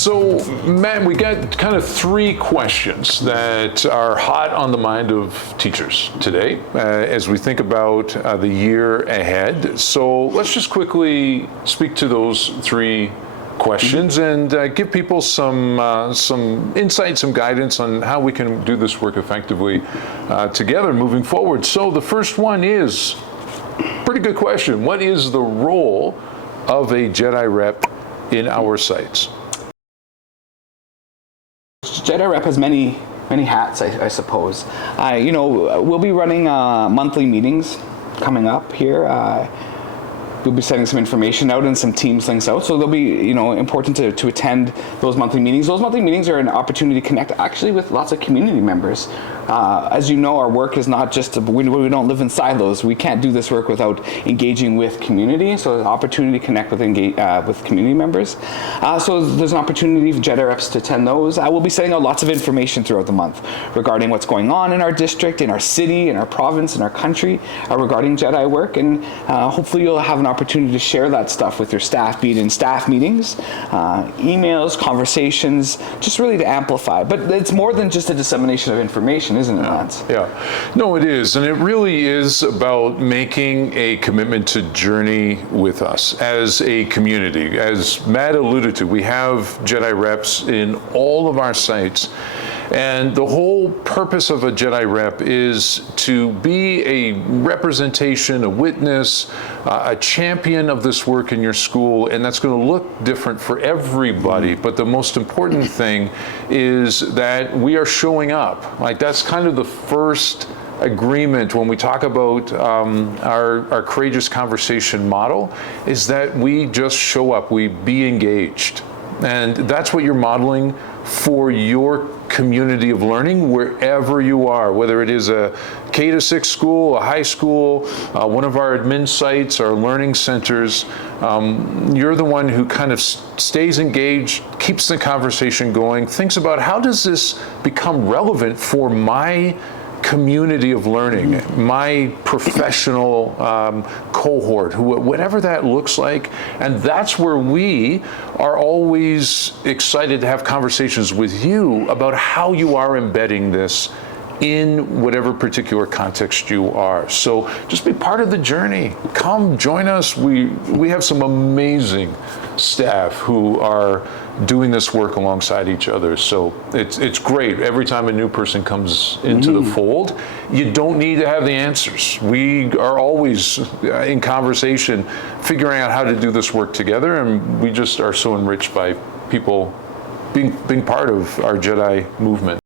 So, Matt, we got kind of three questions that are hot on the mind of teachers today as we think about the year ahead. So let's just quickly speak to those three questions and give people some insight, some guidance on how we can do this work effectively together moving forward. So the first one is, pretty good question. What is the role of a JEDI rep in our sites? JEDI rep has many hats, I suppose. We'll be running monthly meetings coming up here. We'll be sending some information out and some Teams links out, so they'll be important to attend those monthly meetings. Those monthly meetings are an opportunity to connect actually with lots of community members. As you know, our work is not just, we don't live in silos. We can't do this work without engaging with community, so there's an opportunity to connect with community members. So there's an opportunity for JEDI reps to attend those. We'll be sending out lots of information throughout the month regarding what's going on in our district, in our city, in our province, in our country, regarding JEDI work, and hopefully you'll have an opportunity to share that stuff with your staff, be it in staff meetings, emails, conversations, just really to amplify. But it's more than just a dissemination of information, isn't it, Lance? Yeah, no, it is. And it really is about making a commitment to journey with us as a community. As Matt alluded to, we have JEDI reps in all of our sites. And the whole purpose of a JEDI rep is to be a representation, a witness, a champion of this work in your school, and that's going to look different for everybody. But the most important thing is that we are showing up. Like, that's kind of the first agreement when we talk about our courageous conversation model, is that we just show up, we be engaged. And that's what you're modeling for your community of learning wherever you are, whether it is a K-6 school, a high school, one of our admin sites, our learning centers. You're the one who kind of stays engaged, keeps the conversation going, thinks about how does this become relevant for my community of learning, my professional cohort, whatever that looks like. And that's where we are always excited to have conversations with you about how you are embedding this in whatever particular context you are. So just be part of the journey. Come join us. We have some amazing staff who are doing this work alongside each other. So it's great. Every time a new person comes into the fold, you don't need to have the answers. We are always in conversation, figuring out how to do this work together, and we just are so enriched by people being part of our JEDI movement.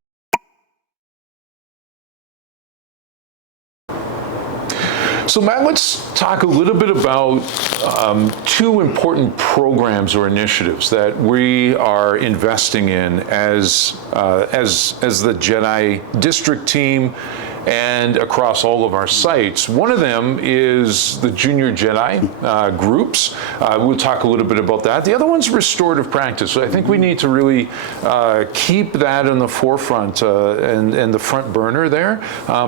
So Matt, let's talk a little bit about two important programs or initiatives that we are investing in as the JEDI district team and across all of our sites. One of them is the Junior JEDI groups. We'll talk a little bit about that. The other one's Restorative Practice. So I think we need to really keep that in the forefront and the front burner there,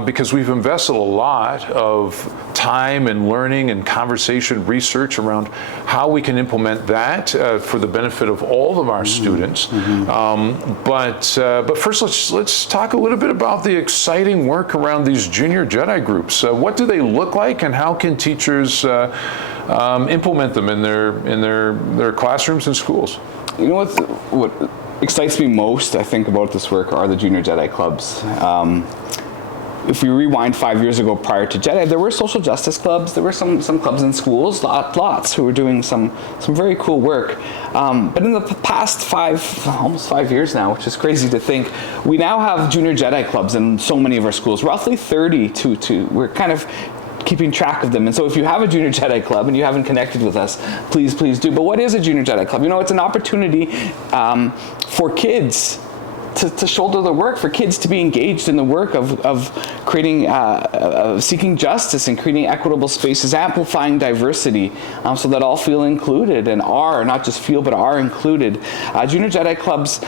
because we've invested a lot of time and learning and conversation research around how we can implement that for the benefit of all of our students. But first, let's talk a little bit about the exciting work around these Junior JEDI groups. What do they look like, and how can teachers implement them in their classrooms and schools? You know what excites me most, I think, about this work are the Junior JEDI clubs. If we rewind 5 years ago, prior to JEDI, there were social justice clubs. There were some clubs in schools, lots, who were doing some very cool work. But in the past almost 5 years now, which is crazy to think, we now have Junior JEDI clubs in so many of our schools, roughly 30 we're kind of keeping track of them. And so if you have a Junior JEDI club and you haven't connected with us, please do. But what is a Junior JEDI club? It's an opportunity for kids to shoulder the work, for kids to be engaged in the work of creating, seeking justice and creating equitable spaces, amplifying diversity, so that all feel included and are, not just feel, but are included. Junior JEDI clubs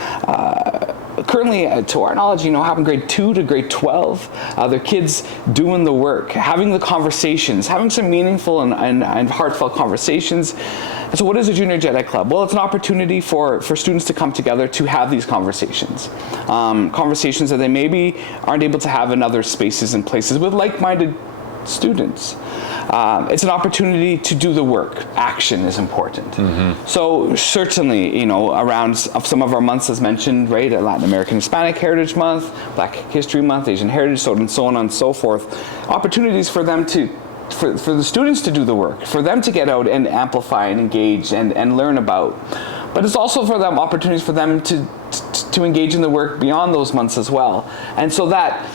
currently, to our knowledge, having grade 2 to grade 12, their kids doing the work, having the conversations, having some meaningful and heartfelt conversations. And so what is a Junior Jedi Club? Well, it's an opportunity for students to come together to have these conversations. Conversations that they maybe aren't able to have in other spaces and places with like-minded students. It's an opportunity to do the work. Action is important. So certainly, around some of our months as mentioned, right, Latin American Hispanic Heritage Month, Black History Month, Asian Heritage, so on and so forth, opportunities for them for the students to do the work, for them to get out and amplify and engage and learn about. But it's also for them opportunities for them to engage in the work beyond those months as well. And so that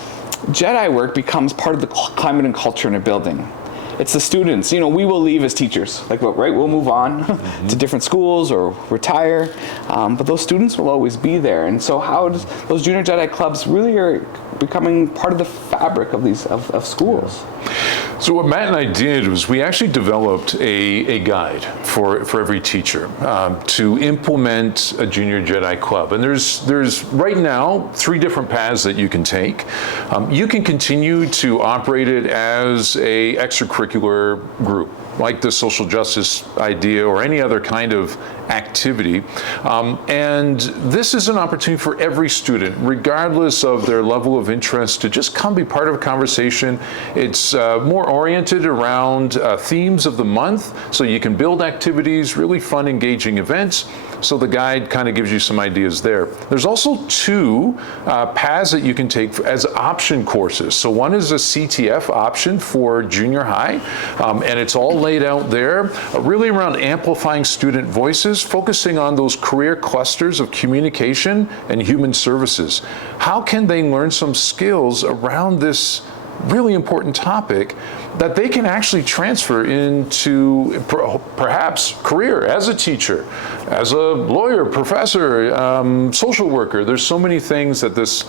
Jedi work becomes part of the climate and culture in a building. It's the students. We will leave as teachers, right? We'll move on to different schools or retire, but those students will always be there. And so how does those Junior Jedi Clubs really are becoming part of the fabric of these of schools? So what Matt and I did was we actually developed a guide for every teacher to implement a Junior Jedi Club. And there's right now 3 different paths that you can take. You can continue to operate it as a extracurricular group, like the social justice idea or any other kind of activity. And this is an opportunity for every student, regardless of their level of interest, to just come be part of a conversation. It's more oriented around themes of the month, so you can build activities, really fun, engaging events. So the guide kind of gives you some ideas there. There's also 2 paths that you can take as option courses. So one is a CTF option for junior high, and it's all laid out there, really around amplifying student voices, focusing on those career clusters of communication and human services. How can they learn some skills around this really important topic that they can actually transfer into perhaps career as a teacher, as a lawyer, professor, social worker. There's so many things that this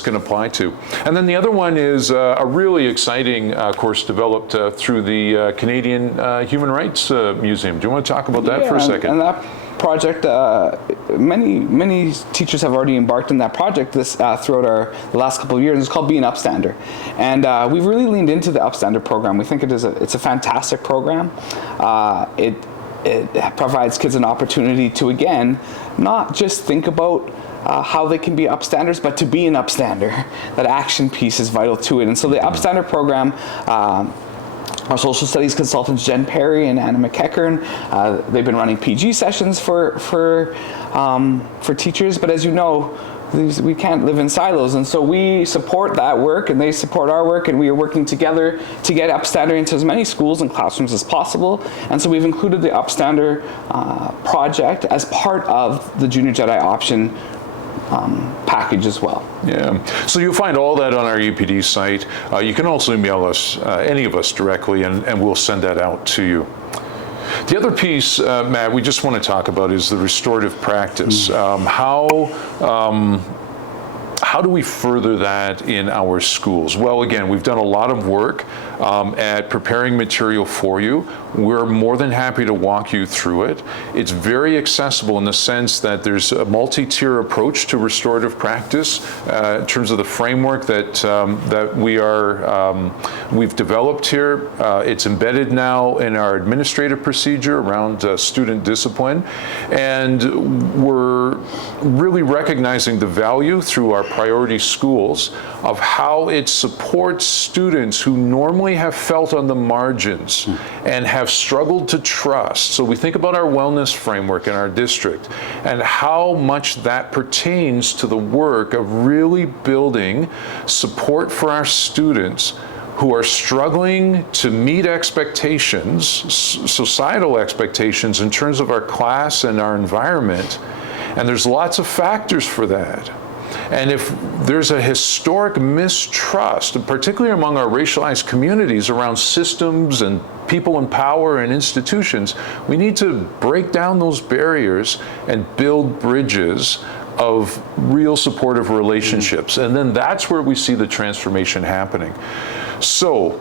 can apply to. And then the other one is a really exciting course developed through the Canadian Human Rights Museum. Do you want to talk about that for a second? And that project, many teachers have already embarked on that project throughout the last couple of years. It's called Be an Upstander, and we've really leaned into the Upstander program. We think it's a fantastic program. It provides kids an opportunity to, again, not just think about how they can be upstanders, but to be an upstander. That action piece is vital to it. And so the Upstander program, our social studies consultants, Jen Perry and Anna McEachern, they've been running PG sessions for teachers, but as you know, we can't live in silos, and so we support that work and they support our work, and we are working together to get Upstander into as many schools and classrooms as possible. And so we've included the Upstander project as part of the Junior Jedi option package as well. Yeah, so you'll find all that on our UPD site. You can also email us, any of us directly, and we'll send that out to you. The other piece, Matt, we just want to talk about is the restorative practice. How do we further that in our schools? Well, again, we've done a lot of work at preparing material for you. We're more than happy to walk you through it. It's very accessible in the sense that there's a multi-tier approach to restorative practice in terms of the framework that we've developed here. It's embedded now in our administrative procedure around student discipline, and we're really recognizing the value through our priority schools of how it supports students who normally have felt on the margins and have struggled to trust. So we think about our wellness framework in our district and how much that pertains to the work of really building support for our students who are struggling to meet expectations, societal expectations in terms of our class and our environment. And there's lots of factors for that. And if there's a historic mistrust, particularly among our racialized communities around systems and people in power and institutions, we need to break down those barriers and build bridges of real supportive relationships. And then that's where we see the transformation happening. So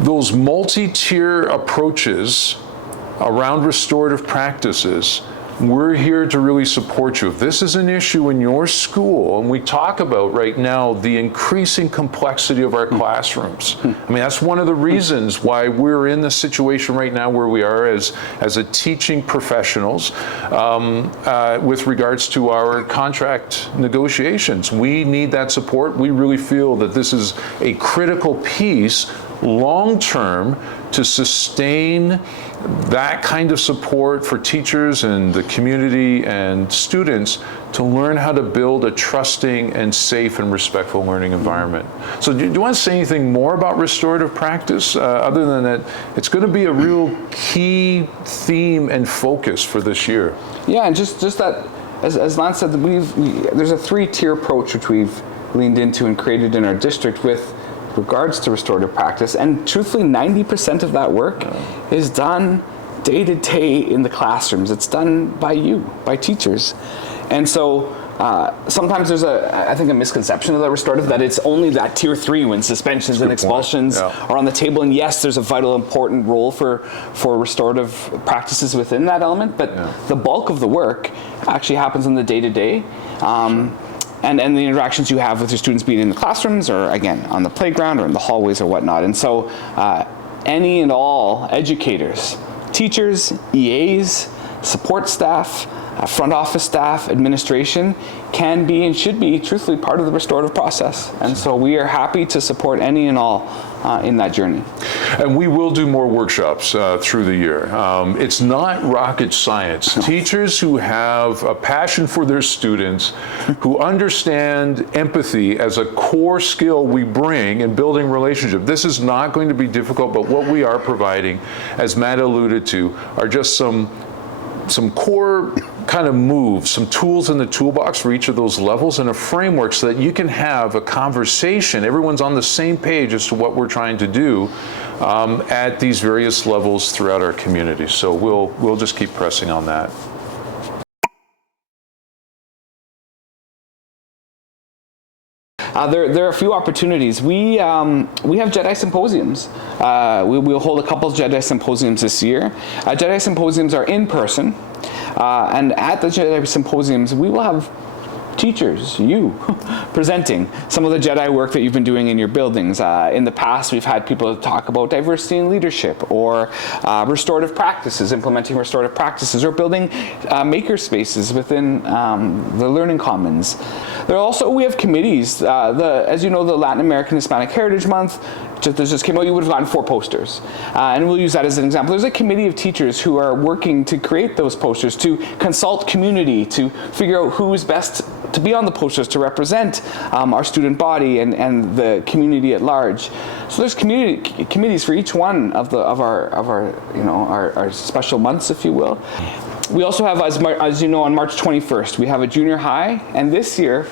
those multi-tier approaches around restorative practices we're here to really support you. If this is an issue in your school, and we talk about right now the increasing complexity of our classrooms. I mean, that's one of the reasons why we're in the situation right now where we are as a teaching professionals with regards to our contract negotiations. We need that support. We really feel that this is a critical piece long-term to sustain that kind of support for teachers and the community and students to learn how to build a trusting and safe and respectful learning environment. So do you want to say anything more about restorative practice other than that it's going to be a real key theme and focus for this year? Yeah, and just that, as Lance said, there's a 3-tier approach which we've leaned into and created in our district with regards to restorative practice, and truthfully 90% of that work is done day to day in the classrooms. It's done by you, by teachers. And so sometimes there's I think a misconception of the restorative, that it's only that tier 3 when suspensions and expulsions are on the table. And yes, there's a vital important role for restorative practices within that element, but the bulk of the work actually happens in the day to day. And the interactions you have with your students, being in the classrooms or, again, on the playground or in the hallways or whatnot. And so any and all educators, teachers, EAs, support staff, front office staff, administration can be and should be, truthfully, part of the restorative process. And so we are happy to support any and all in that journey. And we will do more workshops through the year. It's not rocket science. No. Teachers who have a passion for their students, who understand empathy as a core skill we bring in building relationship. This is not going to be difficult, but what we are providing, as Matt alluded to, are just some core kind of moves, some tools in the toolbox for each of those levels, and a framework so that you can have a conversation. Everyone's on the same page as to what we're trying to do at these various levels throughout our community. So we'll just keep pressing on that. There are a few opportunities. We have JEDI symposiums. We'll hold a couple of JEDI symposiums this year. JEDI symposiums are in person, and at the JEDI symposiums, we will have teachers, you, presenting some of the JEDI work that you've been doing in your buildings. In the past, we've had people talk about diversity in leadership, or restorative practices, implementing restorative practices, or building maker spaces within the Learning Commons. We have committees. As you know, the Latin American Hispanic Heritage Month just came out. You would have gotten 4 posters. And we'll use that as an example. There's a committee of teachers who are working to create those posters, to consult community, to figure out who is best to be on the posters to represent our student body and the community at large. So there's committees for each one of our special months, if you will. We also have, as you know, on March 21st, we have a junior high, and this year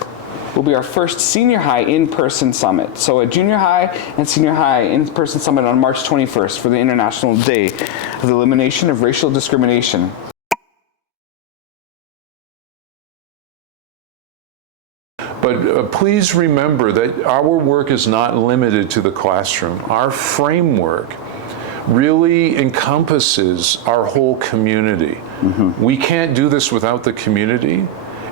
will be our first senior high in-person summit. So a junior high and senior high in-person summit on March 21st for the International Day of the Elimination of Racial Discrimination. But please remember that our work is not limited to the classroom. Our framework really encompasses our whole community. Mm-hmm. We can't do this without the community,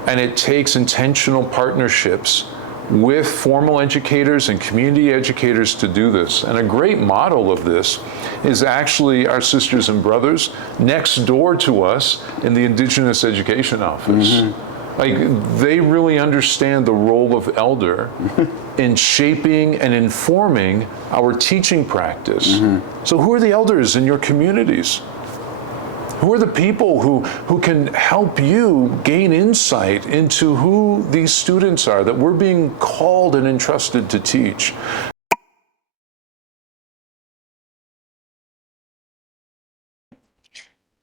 and it takes intentional partnerships with formal educators and community educators to do this. And a great model of this is actually our sisters and brothers next door to us in the Indigenous Education Office. Mm-hmm. Like, they really understand the role of elder in shaping and informing our teaching practice. Mm-hmm. So who are the elders in your communities? Who are the people who can help you gain insight into who these students are that we're being called and entrusted to teach?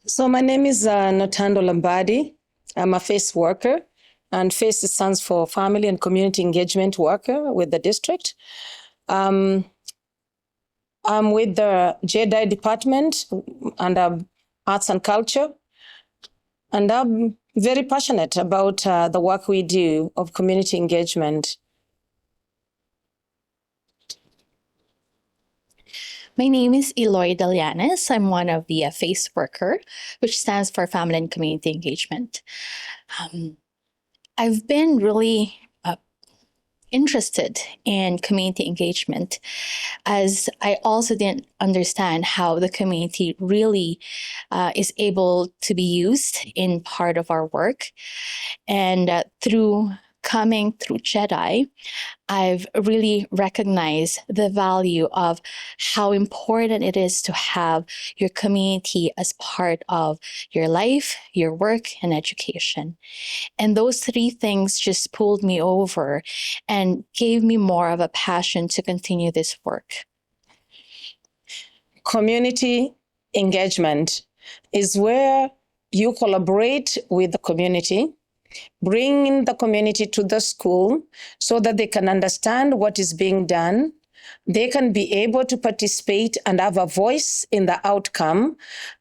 So my name is Notando Lambadi. I'm a FACE worker, and FACE stands for Family and Community Engagement Worker with the district. I'm with the JEDI department under Arts and Culture, and I'm very passionate about the work we do of community engagement. My name is Eloy Delianes. I'm one of the FACE worker, which stands for Family and Community Engagement. I've been really interested in community engagement, as I also didn't understand how the community really is able to be used in part of our work. And through coming through JEDI, I've really recognized the value of how important it is to have your community as part of your life, your work, and education. And those three things just pulled me over and gave me more of a passion to continue this work. Community engagement is where you collaborate with the community, bring the community to the school so that they can understand what is being done. They can be able to participate and have a voice in the outcome,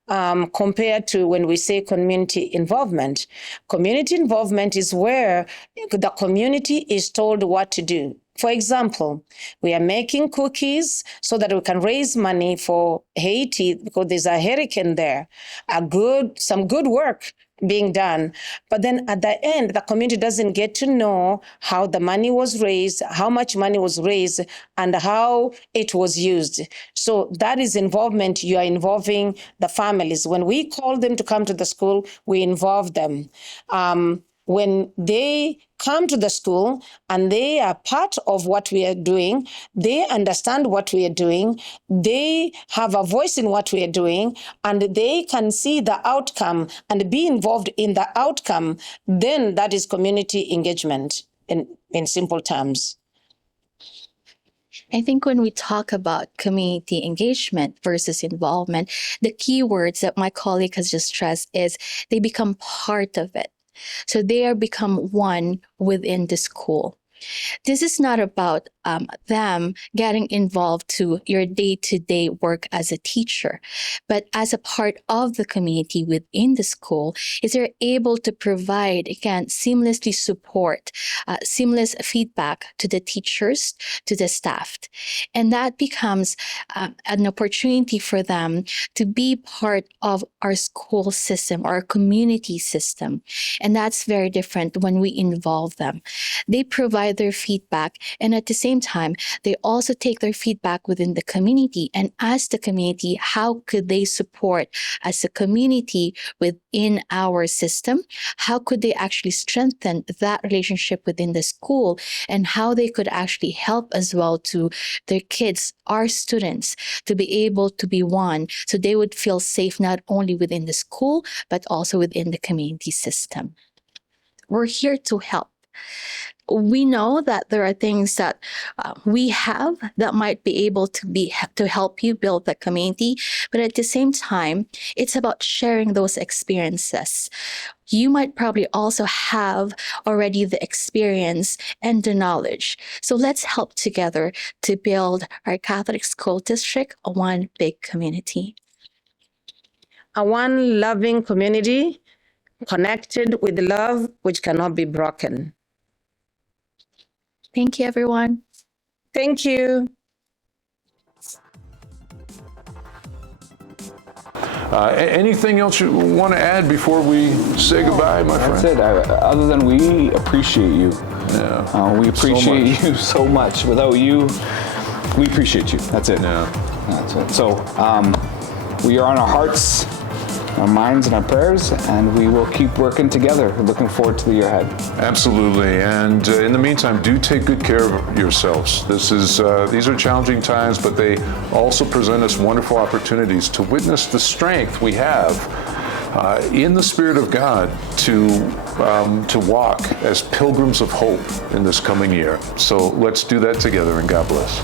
compared to when we say community involvement. Community involvement is where the community is told what to do. For example, we are making cookies so that we can raise money for Haiti because there's a hurricane there. Some good work being done. But then at the end, the community doesn't get to know how the money was raised, how much money was raised, and how it was used. So that is involvement. You are involving the families. When we call them to come to the school, we involve them. When they come to the school and they are part of what we are doing, they understand what we are doing, they have a voice in what we are doing, and they can see the outcome and be involved in the outcome, then that is community engagement in simple terms. I think when we talk about community engagement versus involvement, the key words that my colleague has just stressed is they become part of it. So they are become one within the school. This is not about them getting involved to your day-to-day work as a teacher, but as a part of the community within the school, is they're able to provide, again, seamlessly support, seamless feedback to the teachers, to the staff. And that becomes an opportunity for them to be part of our school system, our community system. And that's very different when we involve them. They provide their feedback, and at the same time, they also take their feedback within the community and ask the community how could they support as a community within our system, how could they actually strengthen that relationship within the school, and how they could actually help as well to their kids, our students, to be able to be one, so they would feel safe not only within the school, but also within the community system. We're here to help. We know that there are things that we have that might be able to help you build the community, but at the same time, it's about sharing those experiences. You might probably also have already the experience and the knowledge. So let's help together to build our Catholic school district a one big community. A one loving community connected with love which cannot be broken. Thank you, everyone. Thank you. Anything else you want to add before we say goodbye, my friend? That's it. Other than we appreciate you. Yeah. We appreciate you so much. Without you, we appreciate you. That's it. Yeah. That's it. So we are on our hearts, our minds, and our prayers, and we will keep working together. Looking forward to the year ahead. Absolutely. And in the meantime, do take good care of yourselves. These are challenging times, but they also present us wonderful opportunities to witness the strength we have in the Spirit of God to walk as pilgrims of hope in this coming year. So let's do that together, and God bless.